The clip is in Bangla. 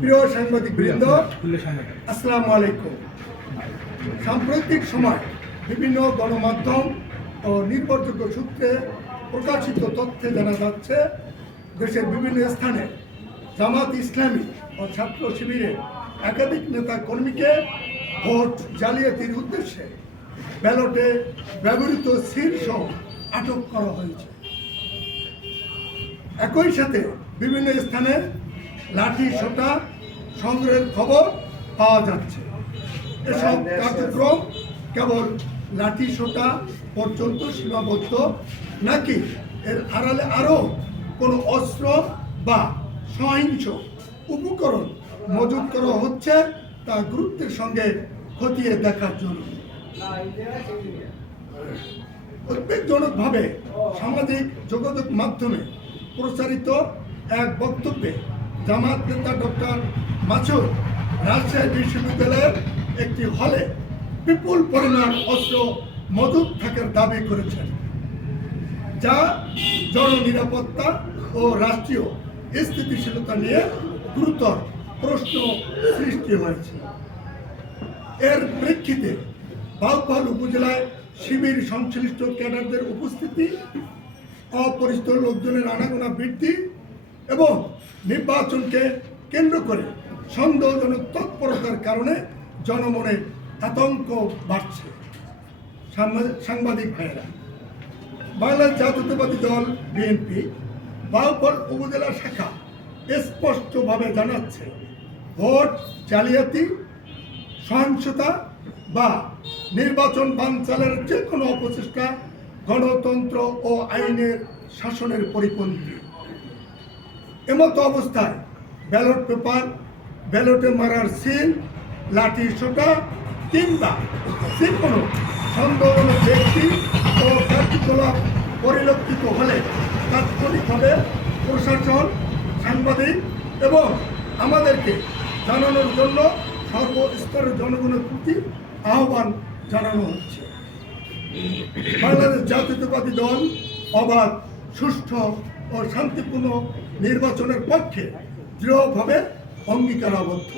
প্রিয় সাংবাদিক বৃন্দ, আসসালামু আলাইকুম। সাম্প্রতিক সময় বিভিন্ন গণমাধ্যম ও নির্ভরযোগ্য সূত্রে প্রকাশিত তথ্যে জানা যাচ্ছে, দেশের বিভিন্ন স্থানে জামাত ইসলামী ও ছাত্র শিবিরের একাধিক নেতা কর্মীকে ভোট জালিয়াতির উদ্দেশ্যে ব্যালটে ব্যবহৃত সিলসহ আটক করা হয়েছে। একই সাথে বিভিন্ন স্থানে লাঠি সোঁটা সংগ্রহের খবর পাওয়া যাচ্ছে। এসব কার্যক্রম কেবল লাঠি সোঁটা পর্যন্ত সীমাবদ্ধ নাকি এর আড়ালে আরও কোনো অস্ত্র বা সহিংস উপকরণ মজুত করা হচ্ছে তা গুরুত্বের সঙ্গে খতিয়ে দেখার জন্য। উদ্বেগজনকভাবে সামাজিক যোগাযোগ মাধ্যমে প্রচারিত এক বক্তব্যে জামাত নেতা ডক্টর মাসুদ রাজশাহী বিশ্ববিদ্যালয়ের একটি হলে বিপুল পরিমাণ অস্ত্র মজুদ থাকার দাবি করেছেন, যা জননিরাপত্তা ও রাষ্ট্রীয় স্থিতিশীলতা নিয়ে গুরুতর প্রশ্ন সৃষ্টি হয়েছে। এর প্রেক্ষিতে বাউফল উপজেলায় শিবির সংশ্লিষ্ট ক্যাডারদের উপস্থিতি, অপরিচিত লোকজনের আনাগোনা বৃদ্ধি এবং নির্বাচনকে কেন্দ্র করে সন্দেহজনক তৎপরতার কারণে জনমনে আতঙ্ক বাড়ছে। সাংবাদিক ভাইয়েরা, বাংলাদেশ জাতীয়তাবাদী দল বিএনপি বাউফল উপজেলা শাখা স্পষ্টভাবে জানাচ্ছে, ভোট জালিয়াতি, সহিংসতা বা নির্বাচন বানচালের যে কোনো অপচেষ্টা গণতন্ত্র ও আইনের শাসনের পরিপন্থী। এমতো অবস্থায় ব্যালট পেপার, ব্যালটে মারার সিল, লাঠি সোঁটা কিংবা যে কোনো সন্দেহজনক ব্যক্তি ও কার্যকলাপ পরিলক্ষিত হলে তাৎক্ষণিকভাবে প্রশাসন, সাংবাদিক এবং আমাদেরকে জানানোর জন্য সর্বস্তরের জনগণের প্রতি আহ্বান জানানো হচ্ছে। বাংলাদেশ জাতীয়তাবাদী দল অবাধ, সুষ্ঠু ও শান্তিপূর্ণ নির্বাচনের পক্ষে দৃঢ়ভাবে অঙ্গীকারাবদ্ধ।